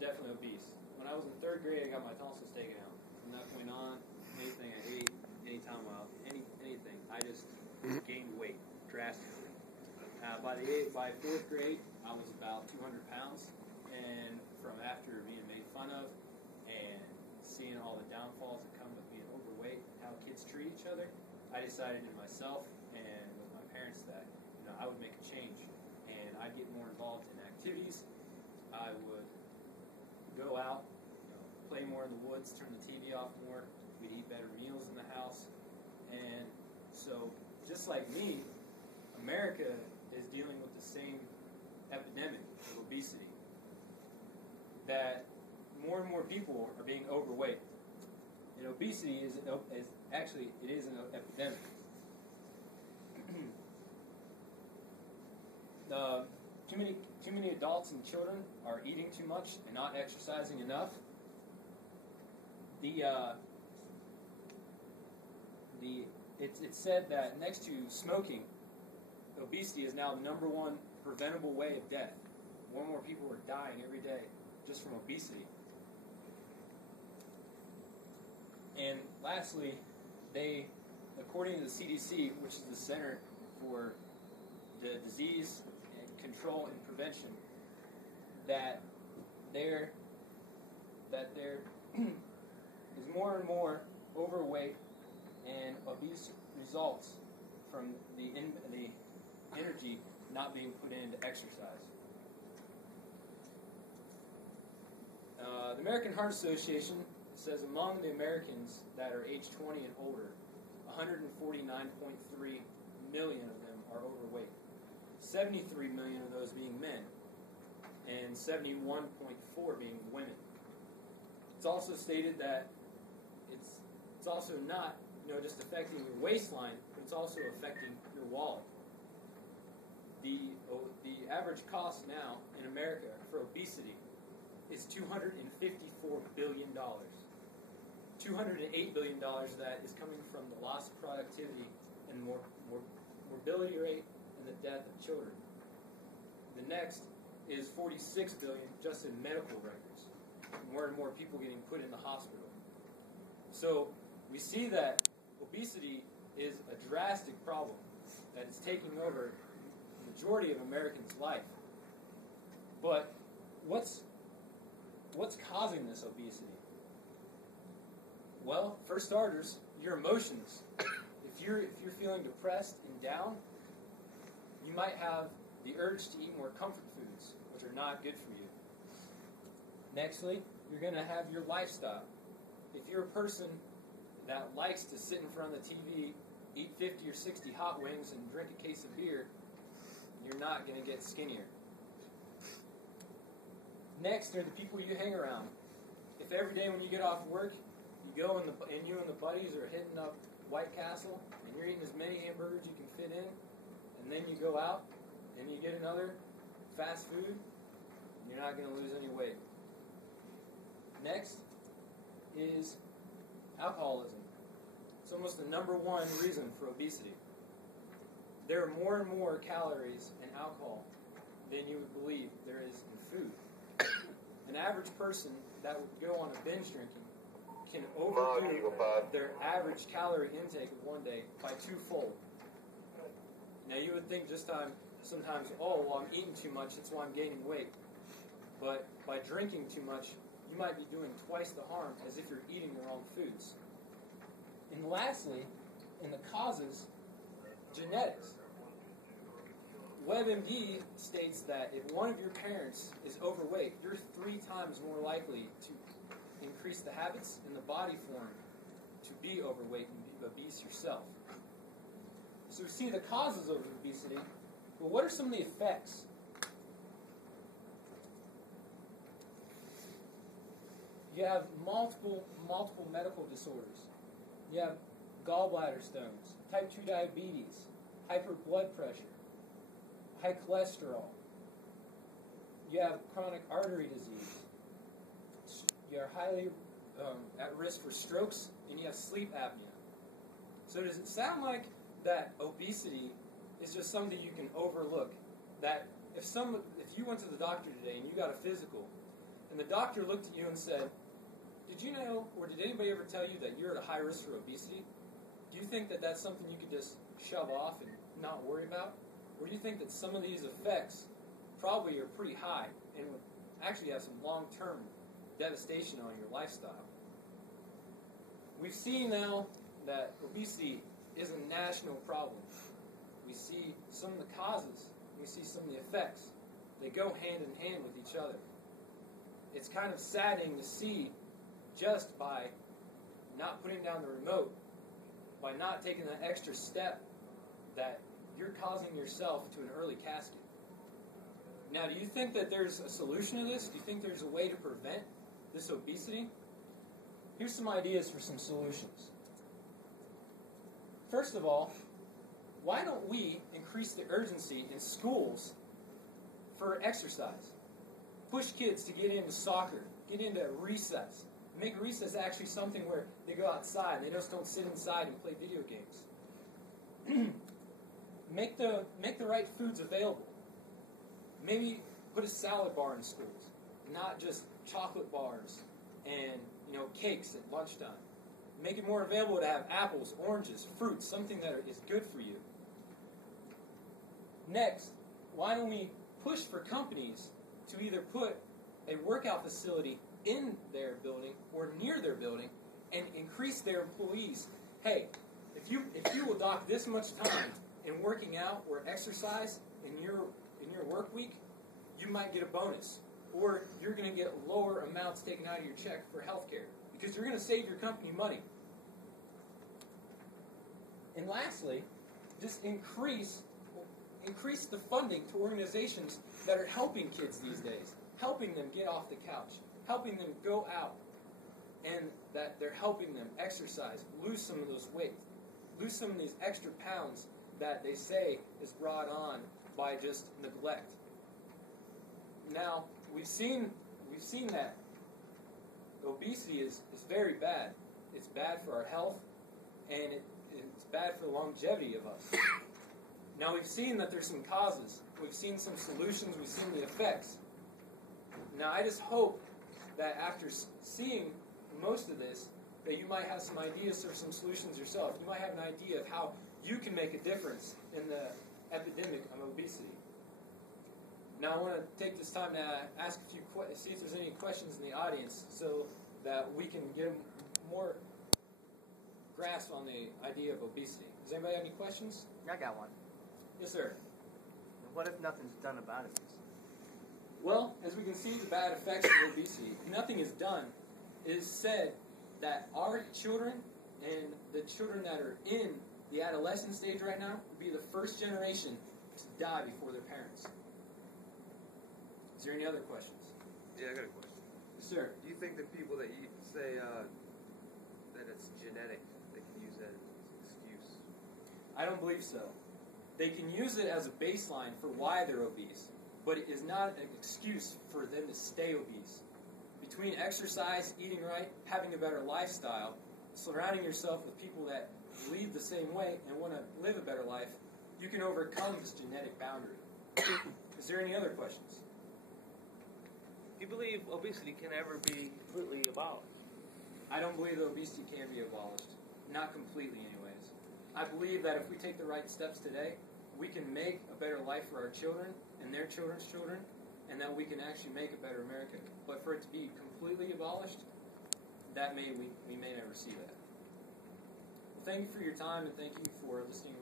definitely obese. When I was in 3rd grade, I got my tonsils taken out. From that point on, anything I ate, anytime anything, I just gained weight drastically. By 4th grade, I was about 200 pounds, and from after being made fun of and seeing all the downfalls that come with being overweight and how kids treat each other, I decided in myself and with my parents that I would make a change, and I'd get more involved in activities. I would go out, play more in the woods, turn the TV off more. We'd eat better meals in the house, and so just like me, America is dealing with the same epidemic of obesity. That more and more people are being overweight, and obesity is an epidemic. Too many adults and children are eating too much and not exercising enough. It's said that next to smoking, obesity is now the #1 preventable way of death. More and more people are dying every day just from obesity. And lastly, according to the CDC, which is the Center for the Disease and Control and Prevention, that there is more and more overweight and obese results from the energy not being put into exercise. The American Heart Association says among the Americans that are age 20 and older, 149.3 million of them are overweight. 73 million of those being men, and 71.4 being women. It's also stated that it's also not just affecting your waistline, but it's also affecting your wallet. The average cost now in America for obesity is $254 billion. $208 billion of that is coming from the loss of productivity and morbidity rate and the death of children. The next is $46 billion just in medical records. More and more people getting put in the hospital. So we see that obesity is a drastic problem that is taking over the majority of Americans' life. But what's causing this obesity? Well, for starters, your emotions. If you're feeling depressed and down, you might have the urge to eat more comfort foods, which are not good for you. Nextly, you're going to have your lifestyle. If you're a person that likes to sit in front of the TV, eat 50 or 60 hot wings, and drink a case of beer, you're not going to get skinnier. Next are the people you hang around. If every day when you get off work, you go and you and the buddies are hitting up White Castle, and you're eating as many hamburgers you can fit in, and then you go out and you get another fast food, you're not going to lose any weight. Next is alcoholism. It's almost the #1 reason for obesity. There are more and more calories in alcohol than you would believe there is in food. An average person that would go on a binge drinking can overdo their average calorie intake of one day by 2-fold. Now you would think sometimes, I'm eating too much, that's why I'm gaining weight. But by drinking too much, you might be doing twice the harm as if you're eating the wrong foods. And lastly, in the causes, genetics. WebMD states that if one of your parents is overweight, you're 3 times more likely to increase the habits and the body form to be overweight and be obese yourself. So we see the causes of obesity, but what are some of the effects? You have multiple medical disorders. You have gallbladder stones, type 2 diabetes, hyper blood pressure, high cholesterol. You have chronic artery disease. You are highly at risk for strokes, and you have sleep apnea. So does it sound like that obesity is just something you can overlook? That if you went to the doctor today and you got a physical, and the doctor looked at you and said, did you know, or did anybody ever tell you that you're at a high risk for obesity? Do you think that that's something you could just shove off and not worry about? Or do you think that some of these effects probably are pretty high and would actually have some long-term devastation on your lifestyle? We've seen now that obesity is a national problem. We see some of the causes, we see some of the effects. They go hand in hand with each other. It's kind of saddening to see, just by not putting down the remote, by not taking that extra step, that you're causing yourself to an early casket. Now, do you think that there's a solution to this? Do you think there's a way to prevent this obesity? Here's some ideas for some solutions. First of all, why don't we increase the urgency in schools for exercise? Push kids to get into soccer, get into recess. Make recess actually something where they go outside and they just don't sit inside and play video games. Make the right foods available. Maybe put a salad bar in schools, not just chocolate bars and cakes at lunchtime. Make it more available to have apples, oranges, fruits, something that is good for you. Next, why don't we push for companies to either put a workout facility in their building or near their building and increase their employees. Hey, if you will dock this much time in working out or exercise in your work week, you might get a bonus. Or you're going to get lower amounts taken out of your check for health care because you're going to save your company money. And lastly, just increase the funding to organizations that are helping kids these days, helping them get off the couch, helping them go out, and that they're helping them exercise, lose some of those weight, lose some of these extra pounds that they say is brought on by just neglect. Now, we've seen that obesity is very bad. It's bad for our health, and it's bad for the longevity of us. Now, we've seen that there's some causes. We've seen some solutions. We've seen the effects. Now, I just hope that after seeing most of this, that you might have some ideas or some solutions yourself. You might have an idea of how you can make a difference in the epidemic of obesity. Now, I want to take this time to ask a few see if there's any questions in the audience so that we can get more grasp on the idea of obesity. Does anybody have any questions? I got one. Yes, sir. What if nothing's done about it? Well, as we can see the bad effects of obesity, if nothing is done, it is said that our children and the children that are in the adolescent stage right now will be the first generation to die before their parents. Is there any other questions? Yeah, I got a question. Yes, sir. Do you think that people that say that it's genetic, they can use that as an excuse? I don't believe so. They can use it as a baseline for why they're obese, but it is not an excuse for them to stay obese. Between exercise, eating right, having a better lifestyle, surrounding yourself with people that believe the same way and want to live a better life, you can overcome this genetic boundary. Is there any other questions? Do you believe obesity can ever be completely abolished? I don't believe that obesity can be abolished. Not completely, anyways. I believe that if we take the right steps today, we can make a better life for our children and their children's children, and that we can actually make a better America. But for it to be completely abolished, we may never see that. Well, thank you for your time, and thank you for listening